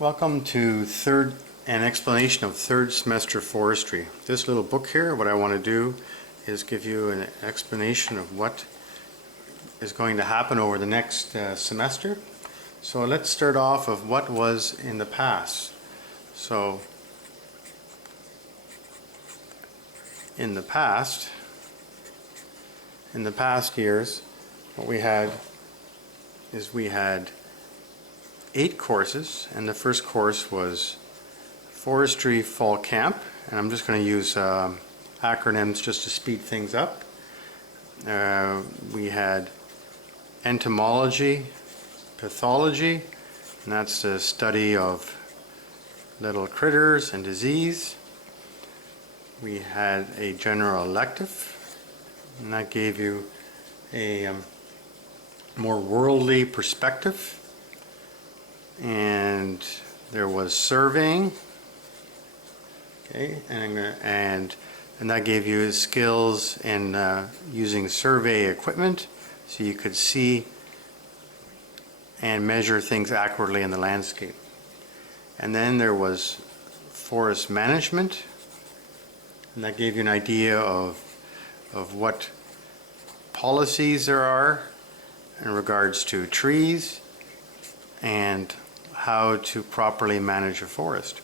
Welcome to an explanation of third semester forestry. This little book here, what I want to do is give you an explanation of what is going to happen over the next semester. So let's start off of what was in the past. So in the past years, what we had is we had 8 courses, and the first course was Forestry Fall Camp, and I'm just going to use acronyms just to speed things up. We had entomology, pathology, and that's the study of little critters and disease. We had a general elective, and that gave you a more worldly perspective. And there was surveying, okay, and that gave you skills in using survey equipment, so you could see and measure things accurately in the landscape. And then there was forest management, and that gave you an idea of what policies there are in regards to trees and how to properly manage a forest.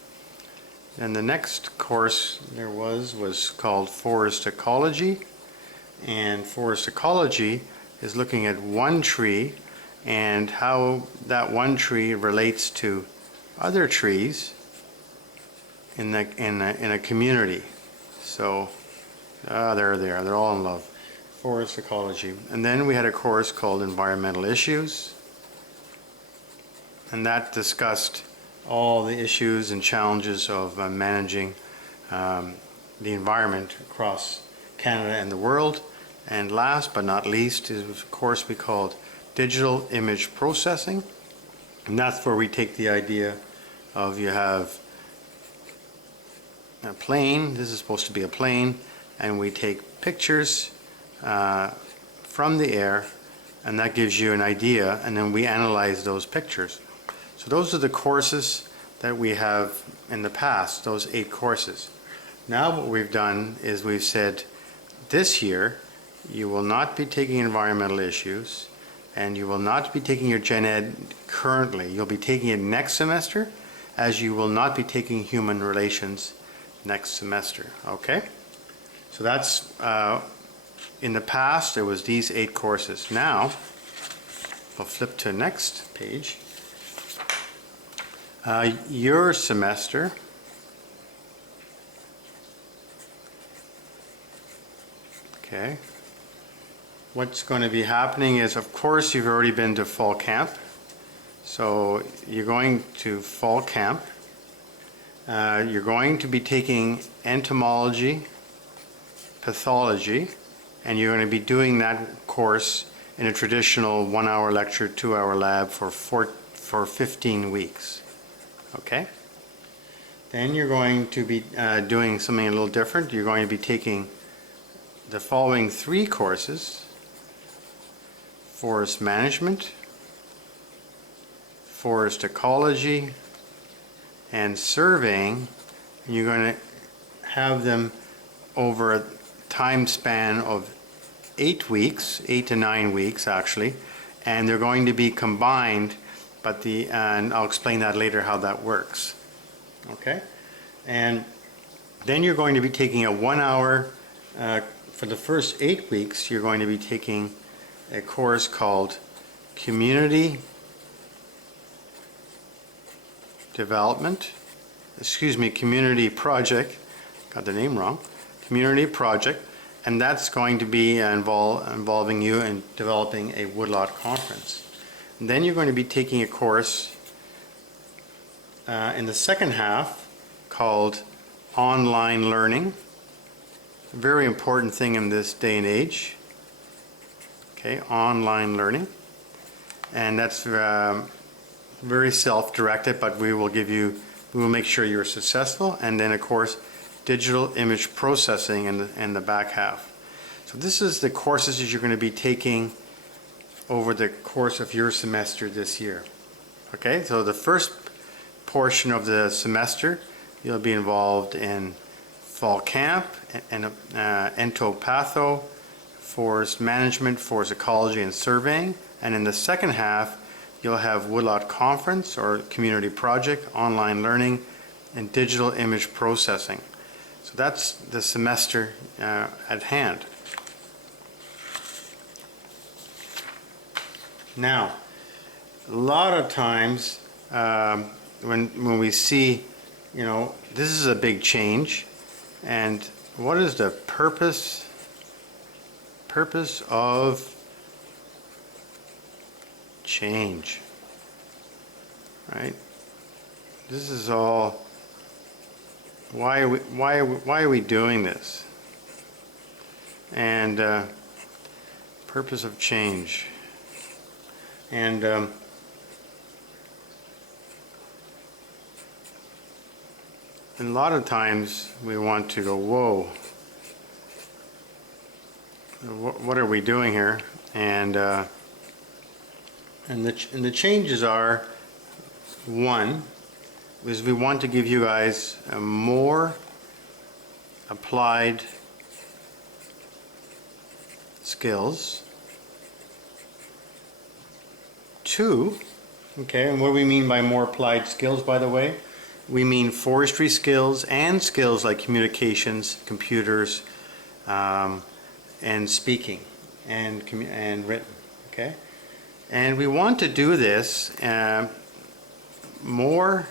And the next course there was called Forest Ecology, and Forest Ecology is looking at one tree and how that one tree relates to other trees in a community. So they're all in love. Forest Ecology. And then we had a course called Environmental Issues, and that discussed all the issues and challenges of managing the environment across Canada and the world. And last but not least is a course we called Digital Image Processing, and that's where we take the idea of you have a plane, this is supposed to be a plane, and we take pictures from the air, and that gives you an idea, and then we analyze those pictures. So those are the courses that we have in the past, those 8 courses. Now what we've done is we've said this year you will not be taking environmental issues, and you will not be taking your Gen Ed currently. You'll be taking it next semester, as you will not be taking human relations next semester. Okay? So that's in the past, there was these 8 courses. Now we'll flip to the next page. Your semester okay, what's going to be happening is, of course, you've already been to fall camp, so you're going to fall camp. You're going to be taking entomology, pathology, and you're going to be doing that course in a traditional 1-hour lecture, 2-hour lab for 15 weeks. Okay? Then you're going to be doing something a little different. You're going to be taking the following 3 courses: forest management, forest ecology, and surveying. And you're going to have them over a time span of 8 weeks, 8 to 9 weeks actually, and they're going to be combined. And I'll explain that later how that works. Okay? And then you're going to be taking a 1-hour, for the first 8 weeks, you're going to be taking a course called Community Project, got the name wrong, Community Project, and that's going to be involving you in developing a woodlot conference. And then you're going to be taking a course in the second half called Online Learning. A very important thing in this day and age. Okay, online learning. And that's very self-directed, but we will make sure you're successful. And then, of course, digital image processing in the back half. So this is the courses that you're going to be taking over the course of your semester this year. Okay, so the first portion of the semester, you'll be involved in fall camp and entopatho, forest management, forest ecology, and surveying. And in the second half, you'll have woodlot conference or community project, online learning, and digital image processing. So that's the semester at hand. Now, a lot of times when we see, this is a big change, and what is the purpose of change, right? This is all, why are we doing this? And purpose of change. And a lot of times we want to go, whoa, what are we doing here? And the changes are, one, is we want to give you guys a more applied skills. Two, okay, and what do we mean by more applied skills, by the way? We mean forestry skills and skills like communications, computers, and speaking and written, okay? And we want to do this more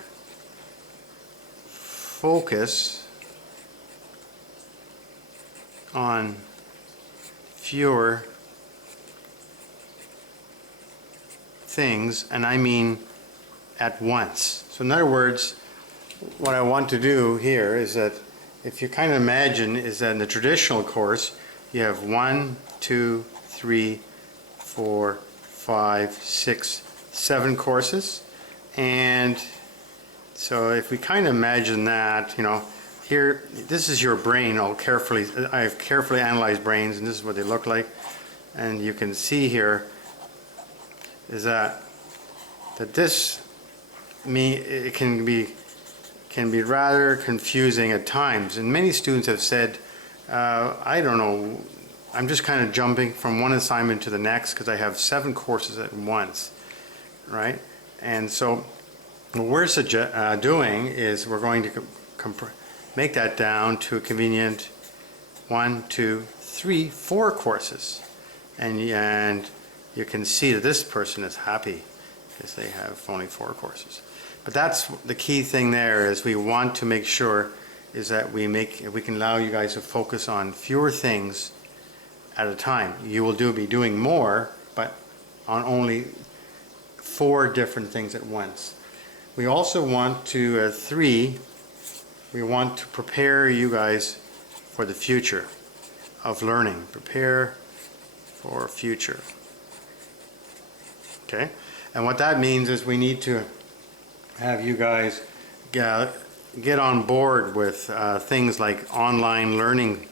focus on fewer things, and I mean at once. So in other words, what I want to do here is that if you kind of imagine is that in the traditional course you have 1, 2, 3, 4, 5, 6, 7 courses, and so if we kind of imagine that, here, this is your brain. I've carefully analyzed brains, and this is what they look like, and you can see here is that this it can be rather confusing at times, and many students have said, I don't know, I'm just kind of jumping from one assignment to the next because I have 7 courses at once, right? And so what we're doing is we're going to make that down to a convenient 1, 2, 3, 4 courses, and you can see that this person is happy because they have only 4 courses. But that's the key thing there, is we want to make sure is that we can allow you guys to focus on fewer things at a time. You will be doing more, but on only 4 different things at once. We also want to, 3, we want to prepare you guys for the future of learning. Prepare for future. Okay, and what that means is we need to have you guys get on board with things like online learning.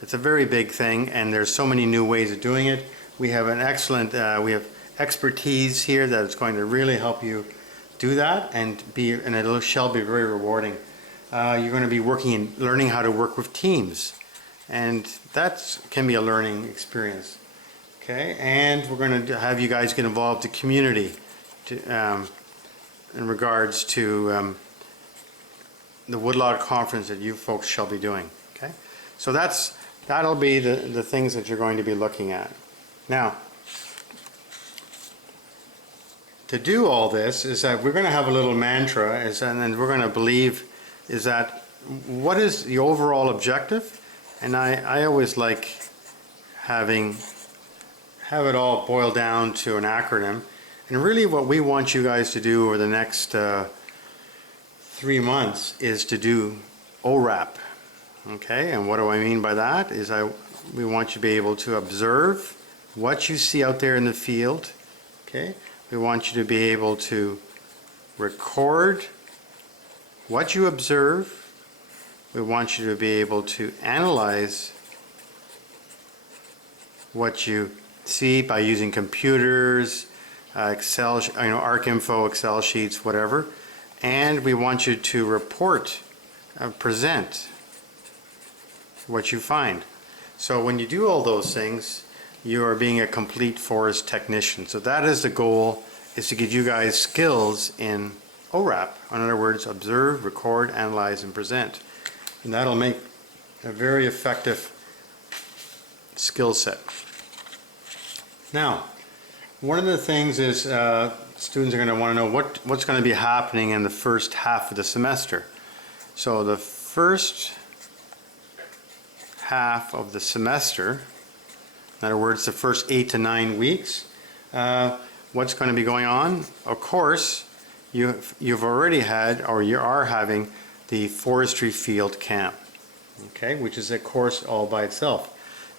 It's a very big thing, and there's so many new ways of doing it. We have an excellent, we have expertise here that is going to really help you do that, and it shall be very rewarding. You're going to be learning how to work with teams, and that can be a learning experience. Okay, and we're going to have you guys get involved in the community in regards to the Woodlot Conference that you folks shall be doing. Okay, so that'll be the things that you're going to be looking at. Now, to do all this is that we're going to have a little mantra, and then we're going to believe is that what is the overall objective, and I always like have it all boiled down to an acronym. And really what we want you guys to do over the next 3 months is to do ORAP. Okay, and what do I mean by that is we want you to be able to observe what you see out there in the field. Okay, we want you to be able to record what you observe. We want you to be able to analyze what you see by using computers, Excel, ArcInfo, Excel sheets, whatever. and we want you to report, present what you find. So when you do all those things, you are being a complete forest technician. So that is the goal, is to give you guys skills in ORAP. In other words, observe, record, analyze, and present. And that'll make a very effective skill set. Now, one of the things is students are going to want to know what's going to be happening in the first half of the semester. So the first half of the semester, in other words, the first 8 to 9 weeks, what's going to be going on? Of course, you've already had, or you are having, the forestry field camp, okay, which is a course all by itself.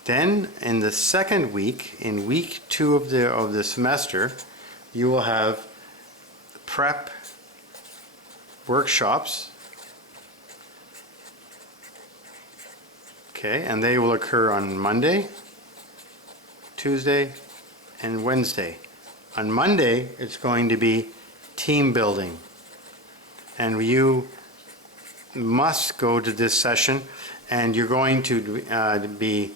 Then in the second week, in week 2 of the semester, you will have prep workshops, okay, and they will occur on Monday, Tuesday, and Wednesday. On Monday, it's going to be team building, and you must go to this session, and you're going to be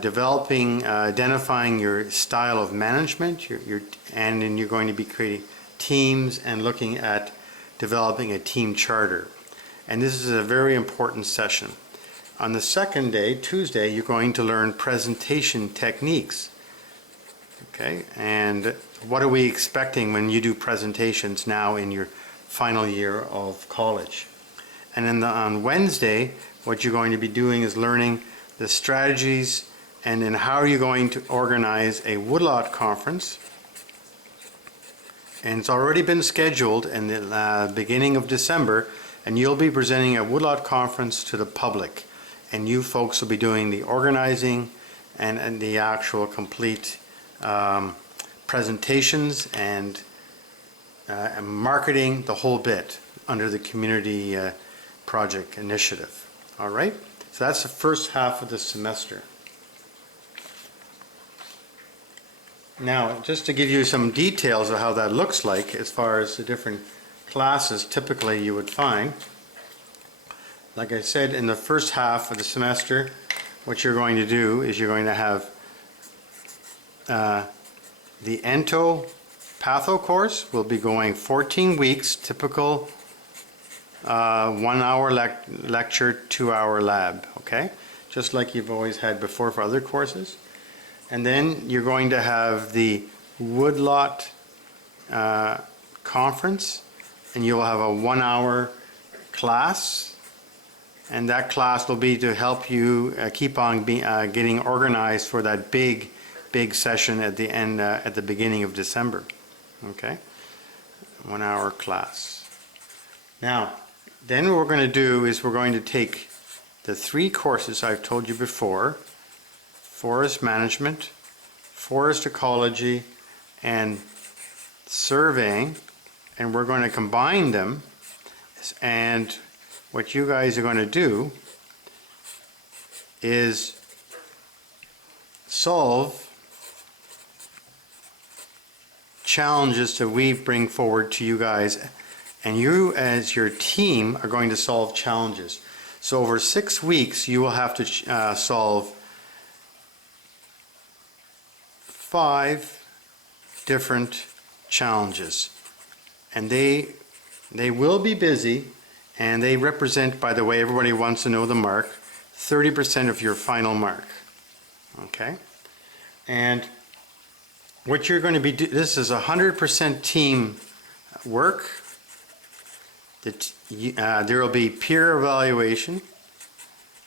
developing, identifying your style of management, and then you're going to be creating teams and looking at developing a team charter. And this is a very important session. On the second day, Tuesday, you're going to learn presentation techniques. Okay, and what are we expecting when you do presentations now in your final year of college? And then on Wednesday, what you're going to be doing is learning the strategies, and then how are you going to organize a woodlot conference. And it's already been scheduled in the beginning of December, and you'll be presenting a woodlot conference to the public, and you folks will be doing the organizing and the actual complete presentations and marketing, the whole bit, under the community project initiative. All right, so that's the first half of the semester. Now, just to give you some details of how that looks like as far as the different classes typically you would find. Like I said, in the first half of the semester, what you're going to do is you're going to have the Ento Patho course will be going 14 weeks, typical 1 hour lecture, 2 hour lab, okay? Just like you've always had before for other courses. And then you're going to have the woodlot conference, and you'll have a 1 hour class, and that class will be to help you keep on getting organized for that big session at the end, at the beginning of December. Okay, 1 hour class. Now, then what we're going to do is we're going to take the 3 courses I've told you before: forest management, forest ecology, and surveying, and we're going to combine them. And what you guys are going to do is solve challenges that we bring forward to you guys, and you as your team are going to solve challenges. So over 6 weeks you will have to solve 5 different challenges, and they will be busy, and they represent, by the way, everybody wants to know the mark, 30% of your final mark. Okay, and what you're going to be this is 100% team work. There will be peer evaluation,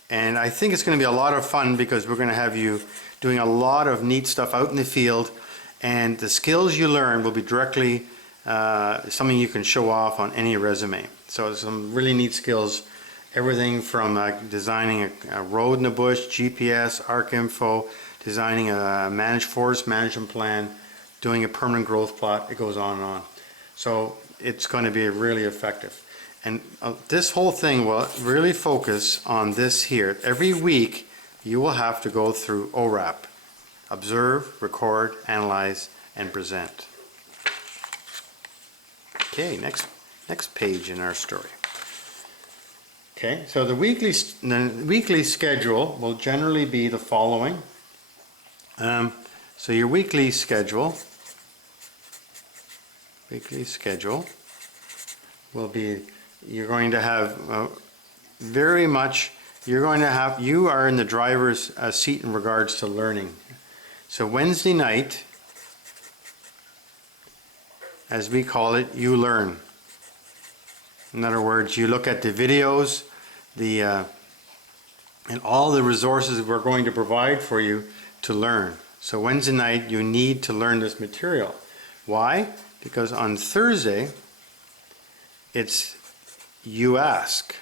and I think it's going to be a lot of fun because we're going to have you doing a lot of neat stuff out in the field, and the skills you learn will be directly something you can show off on any resume. So some really neat skills, everything from designing a road in the bush, GPS, ArcInfo, designing a forest management plan, doing a permanent growth plot. It goes on and on. So it's going to be really effective. And this whole thing will really focus on this here. Every week you will have to go through ORAP: observe, record, analyze, and present. Okay, next next page in our story. Okay, so the weekly schedule will generally be the following. So your weekly schedule will be, you're going to have you are in the driver's seat in regards to learning. So Wednesday night, as we call it, you learn. In other words, you look at the videos, and all the resources we're going to provide for you to learn. So Wednesday night, you need to learn this material. Why? Because on Thursday, it's you ask.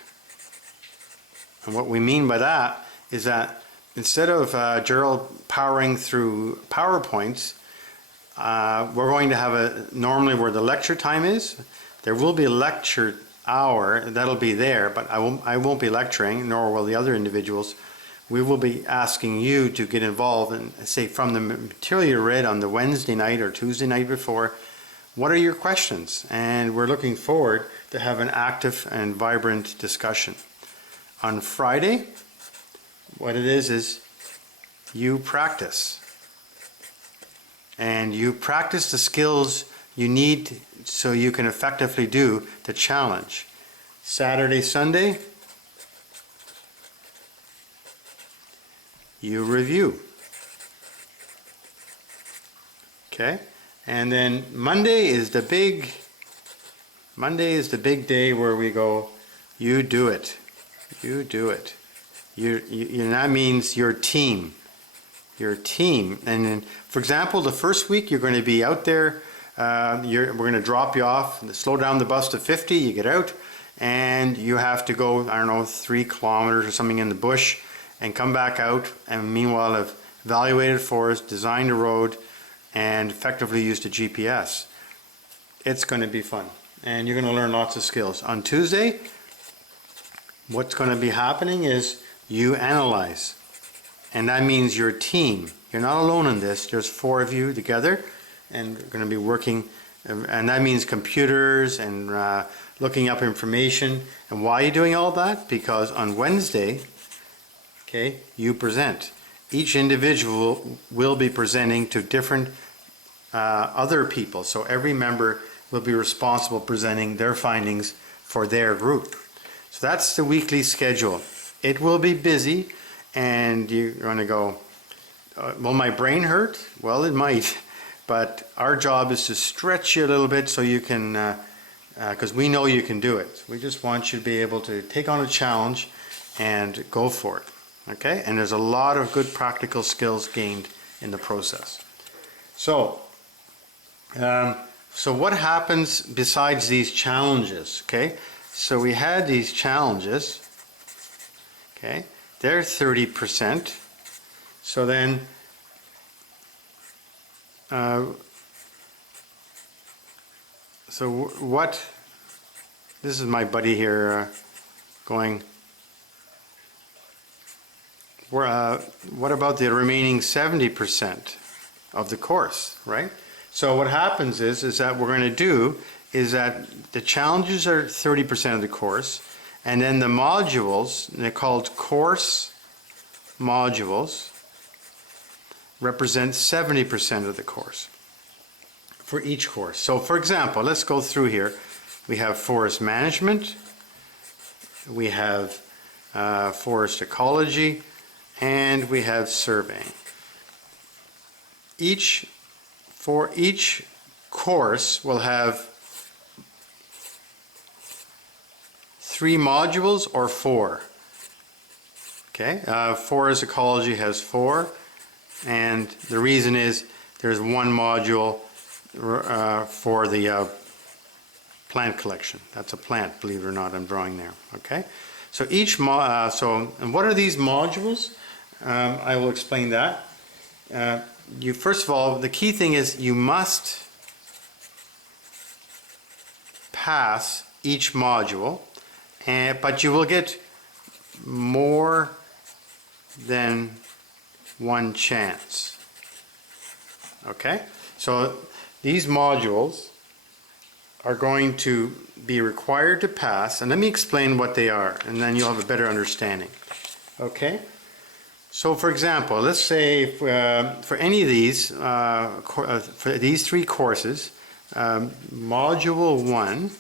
And what we mean by that is that instead of Gerald powering through PowerPoints, we're going to have normally where the lecture time is, there will be a lecture hour, that'll be there, but I won't be lecturing, nor will the other individuals. We will be asking you to get involved and say from the material you read on the Wednesday night or Tuesday night before, what are your questions? And we're looking forward to have an active and vibrant discussion. On Friday, what it is you practice. And you practice the skills you need so you can effectively do the challenge. Saturday, Sunday, you review. Okay? And then Monday is the big day where we go, you do it. You do it. That means your team. Your team. And then, for example, the first week you're going to be out there, we're going to drop you off, slow down the bus to 50, you get out, and you have to go, I don't know, 3 kilometers or something in the bush, and come back out, and meanwhile have evaluated forest, designed a road, and effectively used a GPS. It's going to be fun, and you're going to learn lots of skills. On Tuesday, what's going to be happening is you analyze. And that means your team. You're not alone in this. There's 4 of you together, and we're going to be working, and that means computers and looking up information. And why are you doing all that? Because on Wednesday, okay, you present. Each individual will be presenting to different other people. So every member will be responsible presenting their findings for their group. So that's the weekly schedule. It will be busy. And you're going to go, will my brain hurt? Well, it might, but our job is to stretch you a little bit so you can, because we know you can do it. We just want you to be able to take on a challenge and go for it, okay? And there's a lot of good practical skills gained in the process. So what happens besides these challenges, okay? So we had these challenges, okay? They're 30%. So then, this is my buddy here going, what about the remaining 70% of the course, right? So what happens is that we're going to do is that the challenges are 30% of the course. And then the modules, they're called course modules, represent 70% of the course for each course. So for example, let's go through here. We have forest management, we have forest ecology, and we have surveying. Each course will have 3 modules or 4. Okay, forest ecology has 4, and the reason is there's 1 module for the plant collection. That's a plant, believe it or not, I'm drawing there. Okay, so and what are these modules? I will explain that. First of all, the key thing is you must pass each module. But you will get more than 1 chance. Okay? So these modules are going to be required to pass, and let me explain what they are, and then you'll have a better understanding. Okay? So for example, let's say for any of these, for these 3 courses, Module 1,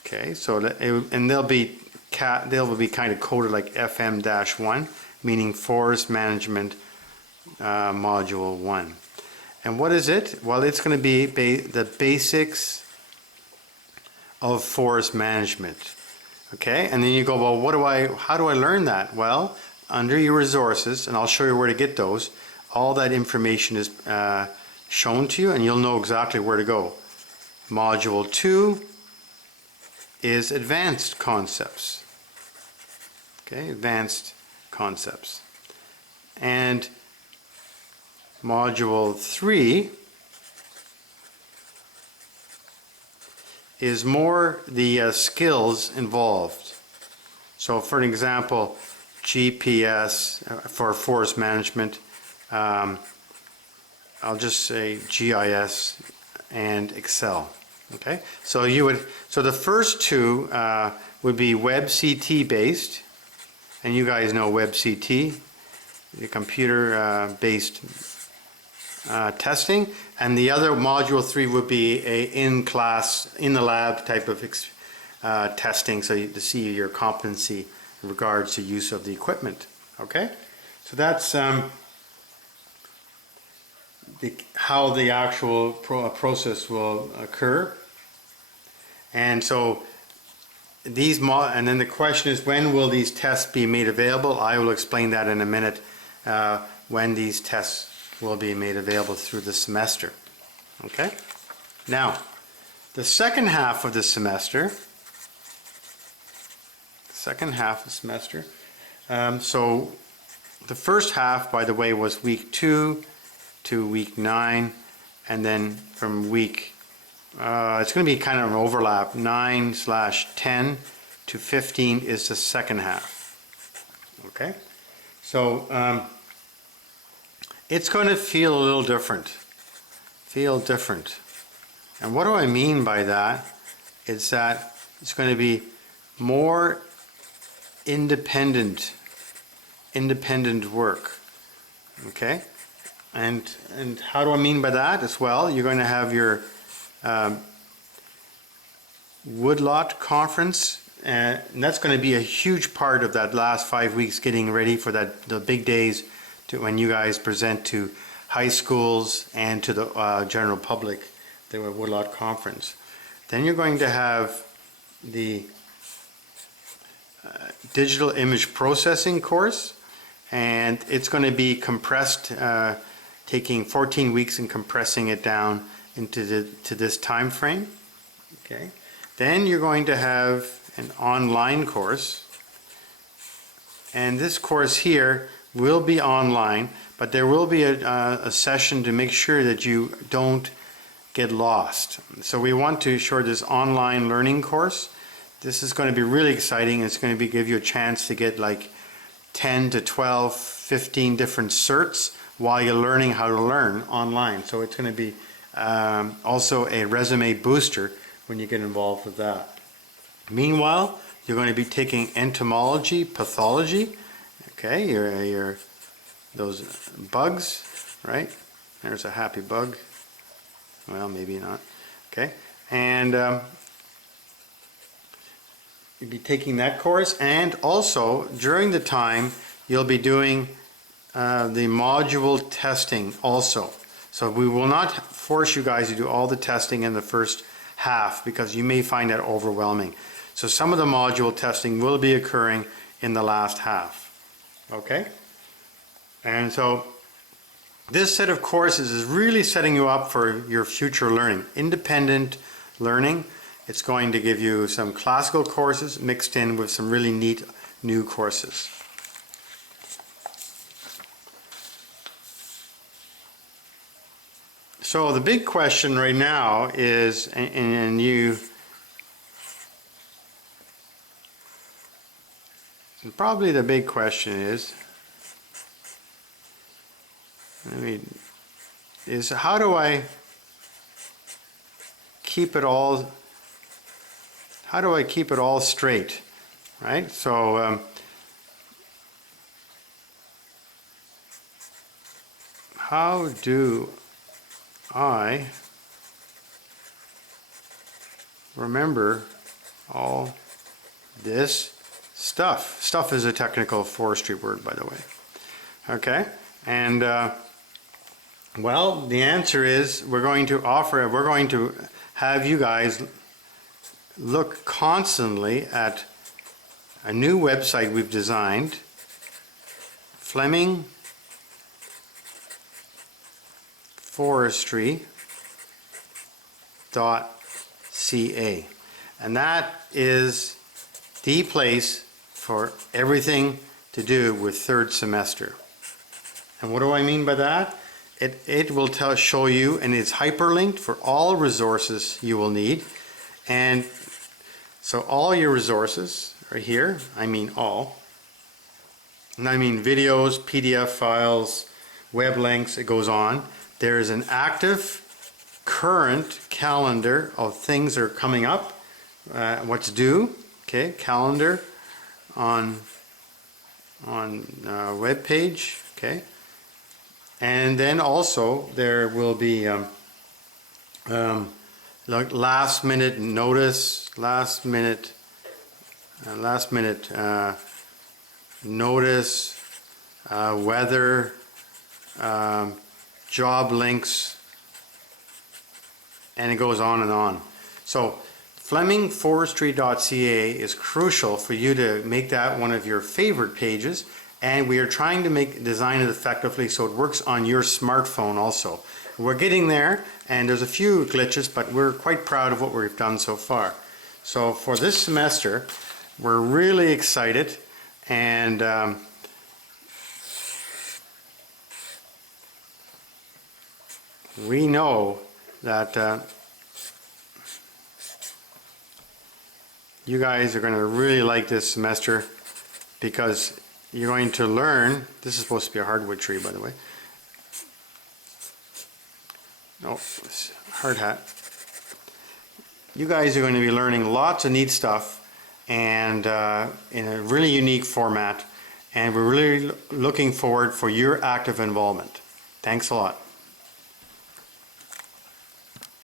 okay, so and they'll be kind of coded like FM-1, meaning Forest Management Module 1. And what is it? Well, it's going to be the basics of forest management. Okay, and then you go, well, how do I learn that? Well, under your resources, and I'll show you where to get those, all that information is shown to you, and you'll know exactly where to go. Module 2 is advanced concepts. Okay, advanced concepts. And Module 3 is more the skills involved. So for an example, GPS for forest management, I'll just say GIS and Excel. Okay, so the first 2 would be WebCT based, and you guys know WebCT, the computer based testing, and the other Module 3 would be a in-class, in the lab type of testing, so to see your competency in regards to use of the equipment. Okay, so that's how the actual process will occur. And so and then the question is, when will these tests be made available? I will explain that in a minute, when these tests will be made available through the semester. Okay? Now, the second half of the semester, so the first half, by the way, was week 2 to week 9, and then from week, it's going to be kind of an overlap, 9/10 to 15 is the second half. Okay? So, it's going to feel a little different. And what do I mean by that? It's that it's going to be more independent work. Okay? And how do I mean by that as well? You're going to have your woodlot conference, and that's going to be a huge part of that last 5 weeks, getting ready for the big days when you guys present to high schools and to the general public, the woodlot conference. Then you're going to have the digital image processing course, and it's going to be compressed, taking 14 weeks and compressing it down into this time frame. Okay. Then you're going to have an online course, and this course here will be online, but there will be a session to make sure that you don't get lost. So we want to ensure this online learning course. This is going to be really exciting. It's going to give you a chance to get like 10 to 12, 15 different certs while you're learning how to learn online. So it's going to be also a resume booster when you get involved with that. Meanwhile, you're going to be taking entomology, pathology. Okay, your those bugs, right? There's a happy bug. Well, maybe not. Okay, and you'll be taking that course, and also during the time you'll be doing the module testing also. So we will not force you guys to do all the testing in the first half, because you may find that overwhelming. So some of the module testing will be occurring in the last half. Okay? And so this set of courses is really setting you up for your future learning. Independent learning. It's going to give you some classical courses mixed in with some really neat new courses. So the big question right now is, and probably the big question is, how do I keep it all, straight, right? So how do I remember all this stuff? Stuff is a technical forestry word, by the way. Okay, and well, the answer is we're going to have you guys look constantly at a new website we've designed, Fleming Forestry.ca, and that is the place for everything to do with third semester. And what do I mean by that? It will show you, and it's hyperlinked for all resources you will need. And so all your resources are here. I mean all. And I mean videos, PDF files, web links, it goes on. There's an active current calendar of things that are coming up, what's due, okay, calendar on web page, okay. And then also there will be like last minute notice, last minute notice, weather, job links, and it goes on and on. So FlemingForestry.ca is crucial for you to make that one of your favorite pages, and we are trying to design it effectively so it works on your smartphone also. We're getting there, and there's a few glitches, but we're quite proud of what we've done so far. So for this semester, we're really excited, and we know that you guys are going to really like this semester, because you're going to learn. This is supposed to be a hardwood tree, by the way. No, it's hard hat. You guys are going to be learning lots of neat stuff, and in a really unique format, and we're really looking forward for your active involvement. Thanks a lot.